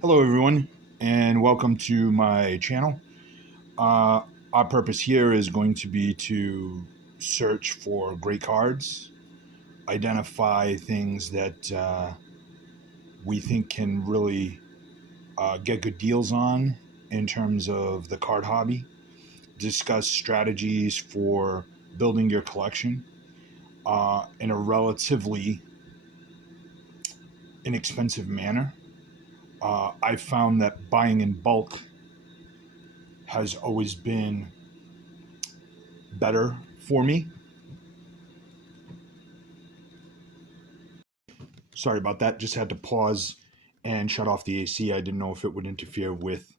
Hello, everyone, and welcome to my channel. Uh, our purpose here is going to be to search for great cards, identify things that we think can really get good deals on in terms of the card hobby, discuss strategies for building your collection in a relatively inexpensive manner. I found that buying in bulk has always been better for me. Sorry about that. Just had to pause and shut off the AC. I didn't know if it would interfere with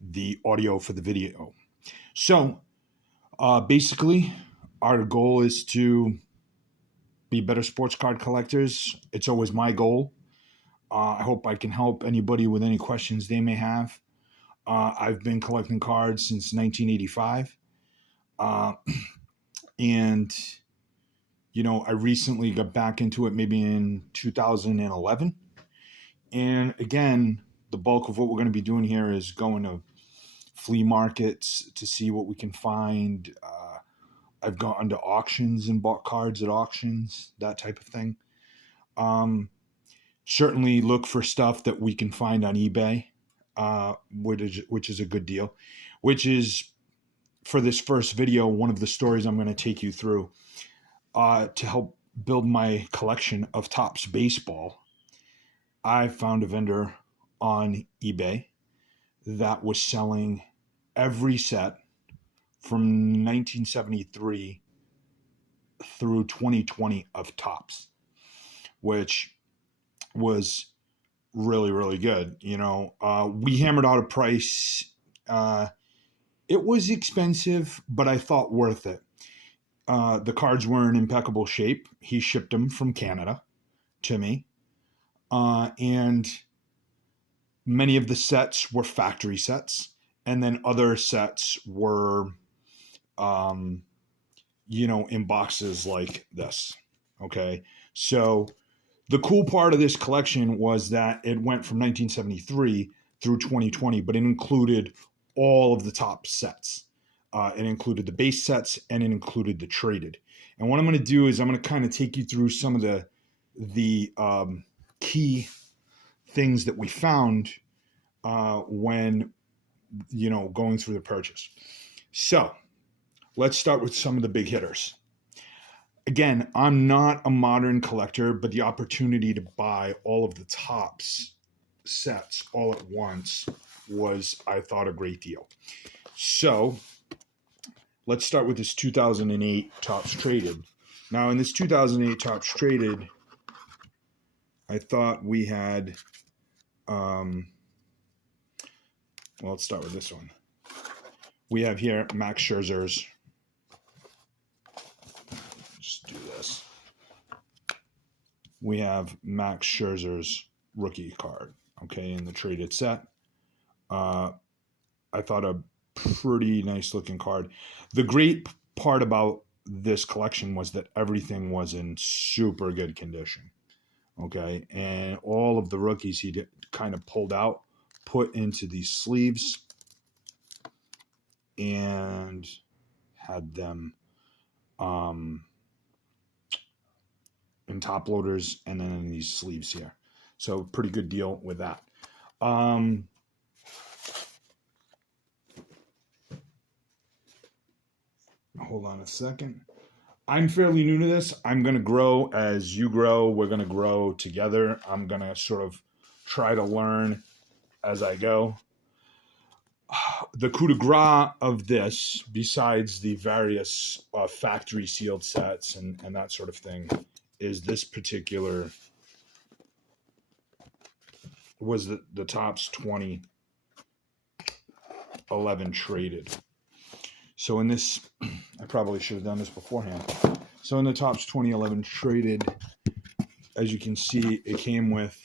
the audio for the video. So, basically, our goal is to be better sports card collectors. It's always my goal. I hope I can help anybody with any questions they may have. I've been collecting cards since 1985. Uh, and I recently got back into it maybe in 2011. And again, the bulk of what we're going to be doing here is going to flea markets to see what we can find. I've gone to auctions and bought cards at auctions, that type of thing. Um, Certainly look for stuff that we can find on eBay, which is a good deal, which is, for this first video, one of the stories I'm going to take you through to help build my collection of Topps baseball. I found a vendor on eBay that was selling every set from 1973 through 2020 of Topps, which was really, really good. We hammered out a price. It was expensive, but I thought worth it. The cards were in impeccable shape. He shipped them from Canada to me. And many of the sets were factory sets. And then other sets were, in boxes like this. Okay. So the cool part of this collection was that it went from 1973 through 2020, but it included all of the top sets. It included the base sets and it included the traded. And what I'm going to do is I'm going to kind of take you through some of the key things that we found when going through the purchase. So let's start with some of the big hitters. Again, I'm not a modern collector, but the opportunity to buy all of the Topps sets all at once was, I thought, a great deal. So let's start with this 2008 Topps Traded. Now, in this 2008 Topps Traded, I thought we had, let's start with this one. We have here Max Scherzer's. Just do this. We have Max Scherzer's rookie card, okay, in the traded set. I thought a pretty nice looking card. The great part about this collection was that everything was in super good condition, okay, and all of the rookies he kind of pulled out, put into these sleeves, and had them in top loaders and then in these sleeves here. So pretty good deal with that. Hold on a second. I'm fairly new to this. I'm going to grow as you grow. We're going to grow together. I'm going to sort of try to learn as I go. The coup de grace of this, besides the various factory sealed sets and that sort of thing, is this particular was the Topps 2011 traded. So in this, I probably should have done this beforehand. So in the Topps 2011 traded, as you can see, it came with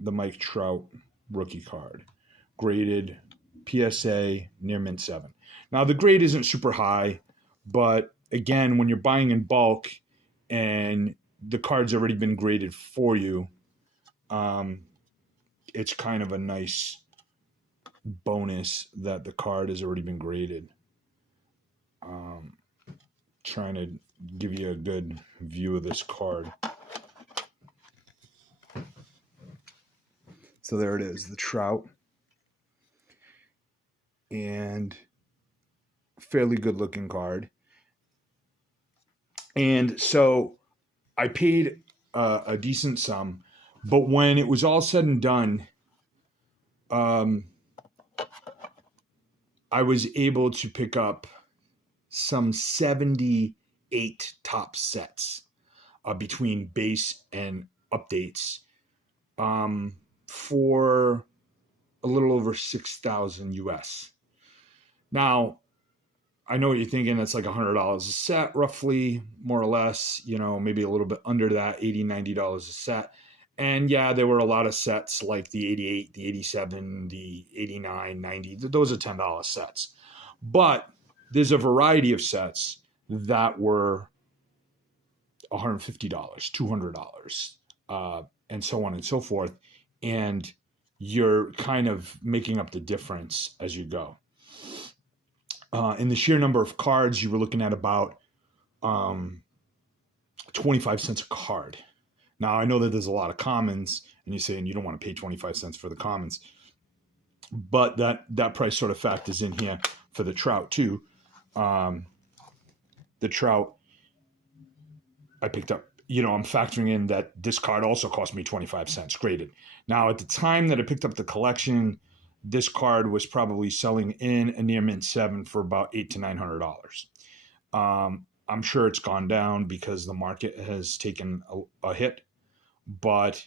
the Mike Trout rookie card, graded PSA near mint 7. Now the grade isn't super high, but again, when you're buying in bulk and the card's already been graded for you, it's kind of a nice bonus that the card has already been graded. Trying to give you a good view of this card. So there it is, the Trout. And fairly good looking card. And so I paid a decent sum, but when it was all said and done, I was able to pick up some 78 top sets between base and updates for a little over 6,000 US. Now, I know what you're thinking. That's like $100 a set, roughly, more or less, maybe a little bit under that, $80, $90 a set. And yeah, there were a lot of sets like the 88, the 87, the 89, 90. Those are $10 sets. But there's a variety of sets that were $150, $200, and so on and so forth. And you're kind of making up the difference as you go. In the sheer number of cards, you were looking at about 25 cents a card. Now, I know that there's a lot of commons, and you're saying you don't want to pay 25 cents for the commons. But that price sort of factors in here for the Trout, too. The Trout, I picked up, I'm factoring in that this card also cost me 25 cents graded. Now, at the time that I picked up the collection, this card was probably selling in a near mint 7 for about $800 to $900. I'm sure it's gone down because the market has taken a hit, but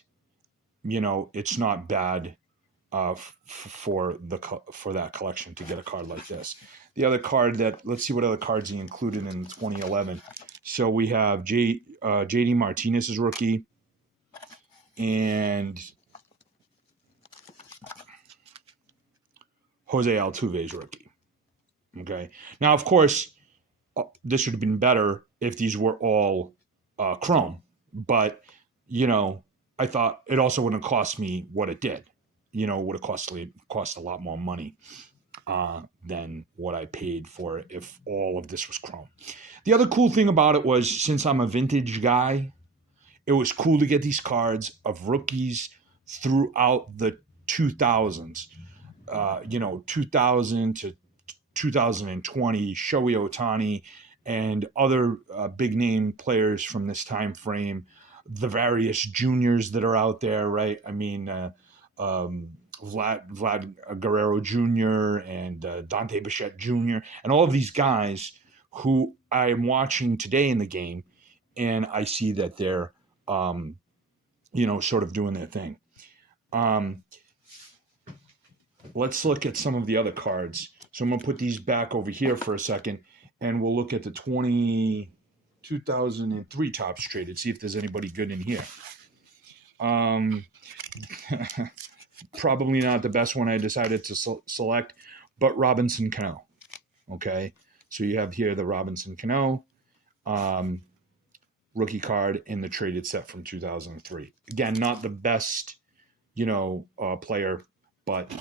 it's not bad for that collection to get a card like this. The other card let's see what other cards he included in 2011. So we have JD Martinez's rookie and Jose Altuve's rookie. Okay. Now, of course, this would have been better if these were all chrome, but I thought it also wouldn't cost me what it did. It would have cost a lot more money than what I paid for it if all of this was chrome. The other cool thing about it was, since I'm a vintage guy, it was cool to get these cards of rookies throughout the 2000s. 2000 to 2020, Shohei Ohtani and other big name players from this time frame, the various juniors that are out there, right? I mean, Vlad Guerrero Jr. and Dante Bichette Jr. and all of these guys who I'm watching today in the game, and I see that they're, sort of doing their thing. Let's look at some of the other cards. So I'm going to put these back over here for a second, and we'll look at the 2003 Topps traded, see if there's anybody good in here. Probably not the best one I decided to select, but Robinson Cano. Okay, so you have here the Robinson Cano rookie card in the traded set from 2003. Again, not the best, player, but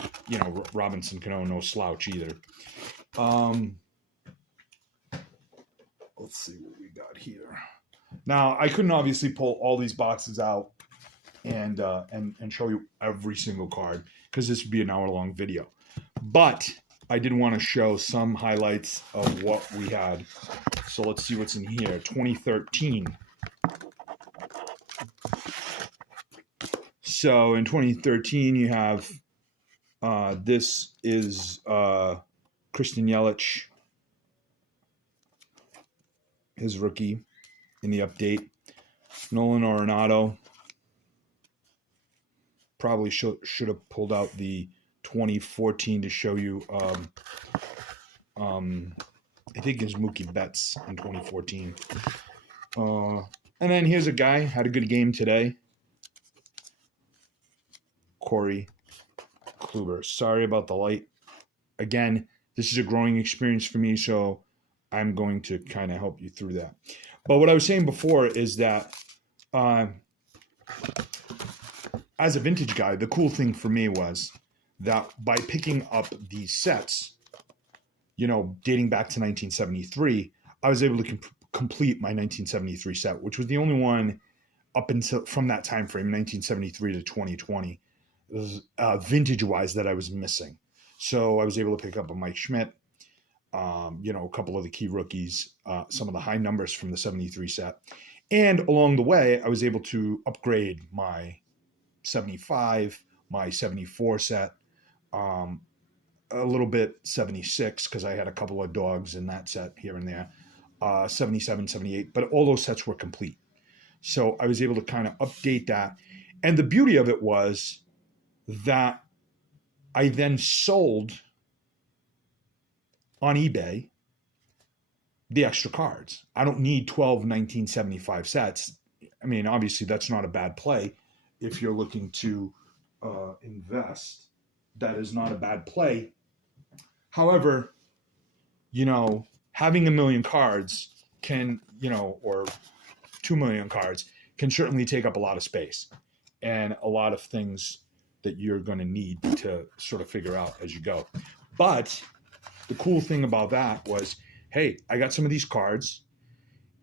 Robinson Cano, no slouch either. Let's see what we got here. Now, I couldn't obviously pull all these boxes out and show you every single card because this would be an hour-long video. But I did want to show some highlights of what we had. So let's see what's in here. 2013. So in 2013, you have this is Christian Yelich, his rookie in the update. Nolan Arenado. Probably should have pulled out the 2014 to show you. I think it's Mookie Betts in 2014. And then here's a guy, had a good game today. Corey Kluber. Sorry about the light. Again, this is a growing experience for me, so I'm going to kind of help you through that. But what I was saying before is that as a vintage guy, the cool thing for me was that by picking up these sets, dating back to 1973, I was able to complete my 1973 set, which was the only one up until from that time frame, 1973 to 2020, vintage-wise, that I was missing. So I was able to pick up a Mike Schmidt, a couple of the key rookies, some of the high numbers from the 73 set. And along the way, I was able to upgrade my 75, my 74 set, a little bit 76, because I had a couple of dogs in that set here and there, 77, 78, but all those sets were complete. So I was able to kind of update that. And the beauty of it was that I then sold on eBay the extra cards. I don't need 12 1975 sets. I mean, obviously that's not a bad play. If you're looking to invest, that is not a bad play. However, having 1 million cards can, or 2 million cards can certainly take up a lot of space and a lot of things that you're going to need to sort of figure out as you go. But the cool thing about that was, hey, I got some of these cards,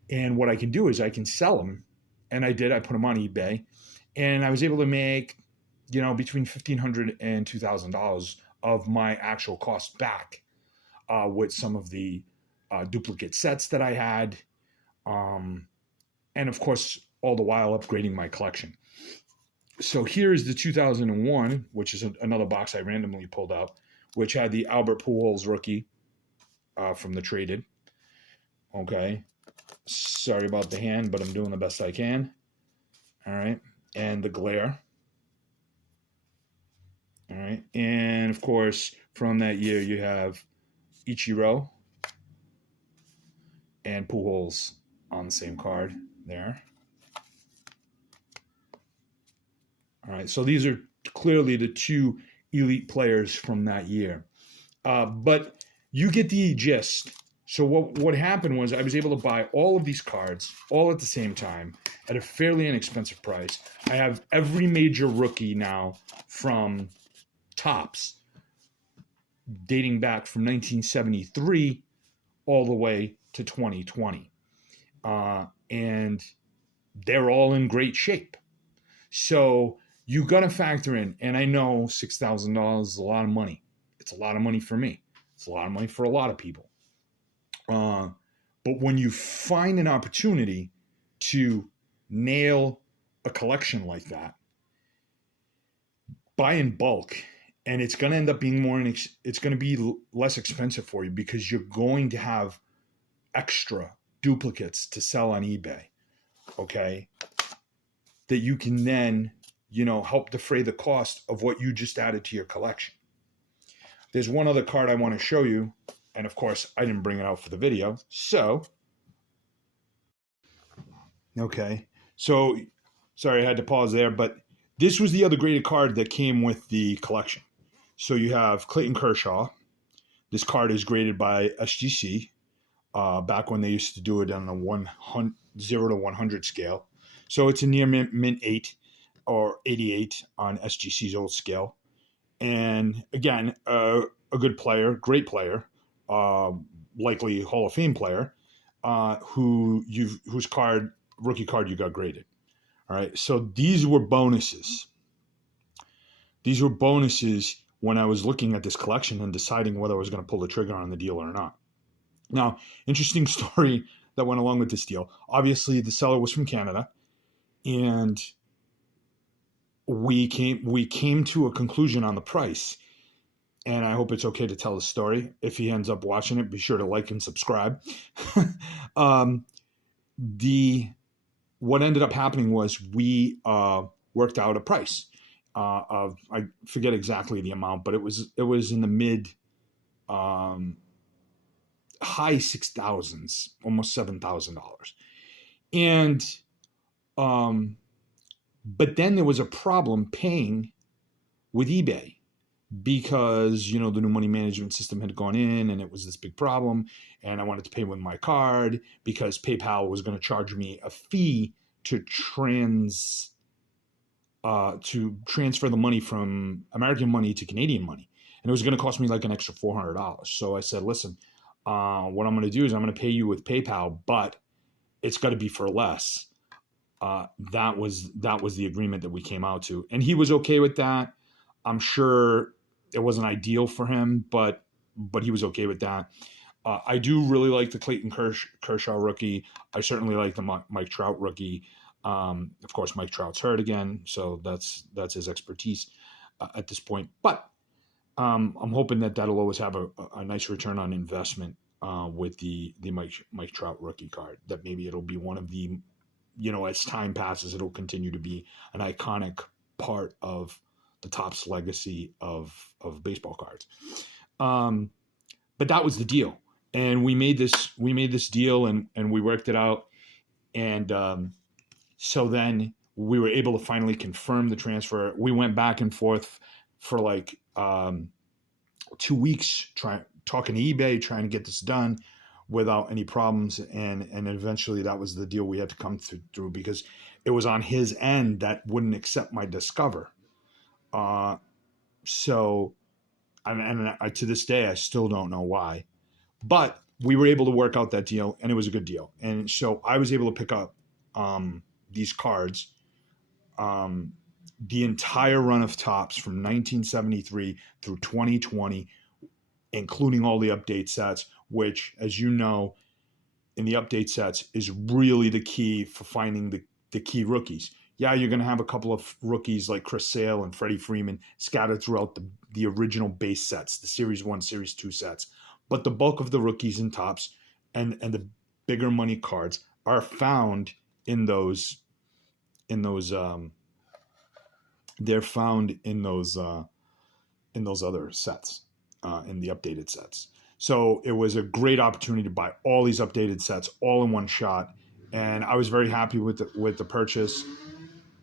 and what I can do is I can sell them. And I did. I put them on eBay, and I was able to make, between $1,500 and $2,000 of my actual cost back with some of the duplicate sets that I had. And of course, all the while upgrading my collection. So here is the 2001, which is another box I randomly pulled out, which had the Albert Pujols rookie from the traded. Okay. Sorry about the hand, but I'm doing the best I can. All right. And the glare. All right. And of course, from that year, you have Ichiro and Pujols on the same card there. All right. So these are clearly the two elite players from that year. But you get the gist. So what happened was I was able to buy all of these cards all at the same time at a fairly inexpensive price. I have every major rookie now from Topps dating back from 1973 all the way to 2020. And they're all in great shape. So you got to factor in, and I know $6,000 is a lot of money. It's a lot of money for me. It's a lot of money for a lot of people. But when you find an opportunity to nail a collection like that, buy in bulk, and it's going to end up being it's going to be less expensive for you because you're going to have extra duplicates to sell on eBay, okay? That you can then, help defray the cost of what you just added to your collection. There's one other card I want to show you. And of course, I didn't bring it out for the video. So, okay. So, sorry, I had to pause there. But this was the other graded card that came with the collection. So you have Clayton Kershaw. This card is graded by SGC. Back when they used to do it on a 0 to 100 scale. So it's a near mint 8 or 88 on SGC's old scale. And again, a good player, great player. Likely Hall of Fame player, whose rookie card you got graded. All right. So these were bonuses. These were bonuses when I was looking at this collection and deciding whether I was going to pull the trigger on the deal or not. Now, interesting story that went along with this deal. Obviously, the seller was from Canada, and we came to a conclusion on the price. And I hope it's okay to tell the story. If he ends up watching it, be sure to like and subscribe. What ended up happening was we worked out a price of, I forget exactly the amount, but it was in the mid high $6,000s, almost $7,000. And but then there was a problem paying with eBay. because, you know, the new money management system had gone in and it was this big problem. And I wanted to pay with my card because PayPal was going to charge me a fee to transfer the money from American money to Canadian money. And it was going to cost me like an extra $400. So I said, listen, what I'm going to do is I'm going to pay you with PayPal, but it's got to be for less. That was the agreement that we came out to. And he was okay with that. I'm sure it wasn't ideal for him, but he was okay with that. I do really like the Clayton Kershaw rookie. I certainly like the Mike Trout rookie. Of course, Mike Trout's hurt again, so that's his expertise at this point. But I'm hoping that'll always have a nice return on investment with the Mike Trout rookie card. That maybe it'll be one of the, you know, as time passes, it'll continue to be an iconic part of the Topps legacy of baseball cards. But that was the deal, and we made this deal, and we worked it out, and so then we were able to finally confirm the transfer. We went back and forth for like 2 weeks, talking to eBay, trying to get this done without any problems, and eventually that was the deal we had to come through because it was on his end that wouldn't accept my Discover. So, and to this day, I still don't know why, but we were able to work out that deal, and it was a good deal. And so I was able to pick up these cards, the entire run of Topps from 1973 through 2020, including all the update sets, which, as you know, in the update sets is really the key for finding the key rookies. Yeah, you're going to have a couple of rookies like Chris Sale and Freddie Freeman scattered throughout the original base sets, the Series 1, Series 2 sets. But the bulk of the rookies in Topps and the bigger money cards are found in those they're found in those other sets, in the updated sets. So it was a great opportunity to buy all these updated sets all in one shot, and I was very happy with the purchase,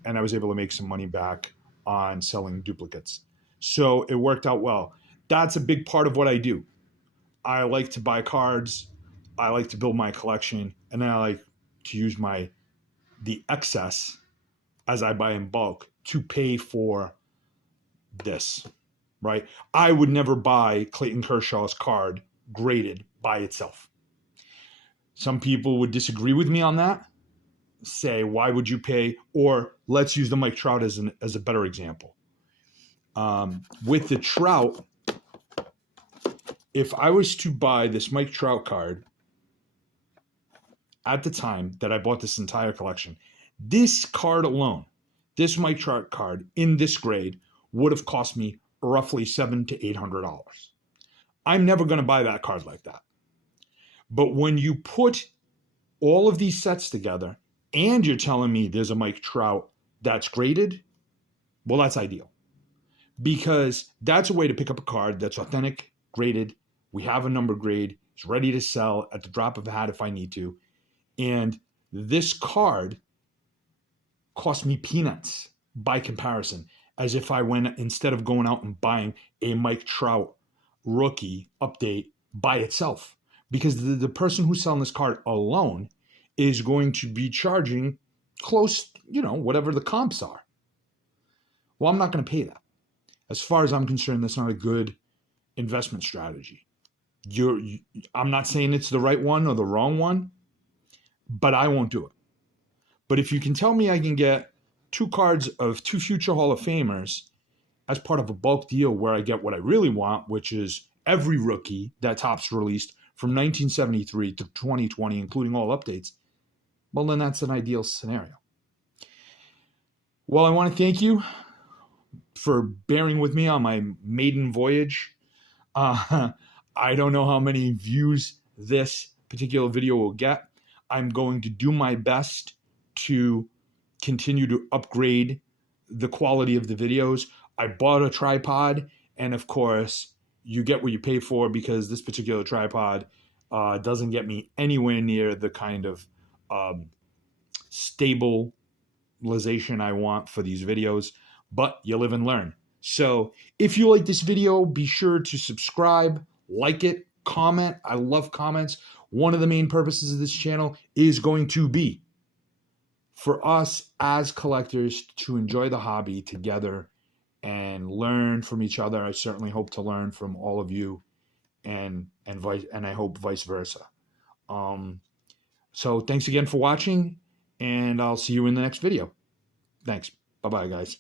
and I was able to make some money back on selling duplicates. So it worked out well. That's a big part of what I do. I like to buy cards, I like to build my collection, and then I like to use the excess as I buy in bulk to pay for this, right? I would never buy Clayton Kershaw's card graded by itself. Some people would disagree with me on that, say, why would you pay? Or let's use the Mike Trout as a better example. With the Trout, if I was to buy this Mike Trout card at the time that I bought this entire collection, this card alone, this Mike Trout card in this grade would have cost me roughly $700 to $800. I'm never going to buy that card like that. But when you put all of these sets together and you're telling me there's a Mike Trout that's graded, well, that's ideal. Because that's a way to pick up a card that's authentic, graded. We have a number grade. It's ready to sell at the drop of a hat if I need to. And this card cost me peanuts by comparison, as if I went, instead of going out and buying a Mike Trout rookie update by itself. Because the person who's selling this card alone is going to be charging close, whatever the comps are. Well, I'm not going to pay that. As far as I'm concerned, that's not a good investment strategy. I'm not saying it's the right one or the wrong one, but I won't do it. But if you can tell me I can get 2 cards of 2 future Hall of Famers as part of a bulk deal where I get what I really want, which is every rookie that Topps released from 1973 to 2020, including all updates, well, then that's an ideal scenario. Well, I want to thank you for bearing with me on my maiden voyage. I don't know how many views this particular video will get. I'm going to do my best to continue to upgrade the quality of the videos. I bought a tripod, and of course, you get what you pay for, because this particular tripod doesn't get me anywhere near the kind of stabilization I want for these videos. But you live and learn. So if you like this video, be sure to subscribe, like it, comment. I love comments. One of the main purposes of this channel is going to be for us as collectors to enjoy the hobby together and learn from each other. I certainly hope to learn from all of you, and I hope vice versa. So thanks again for watching, and I'll see you in the next video. Thanks. Bye-bye, guys.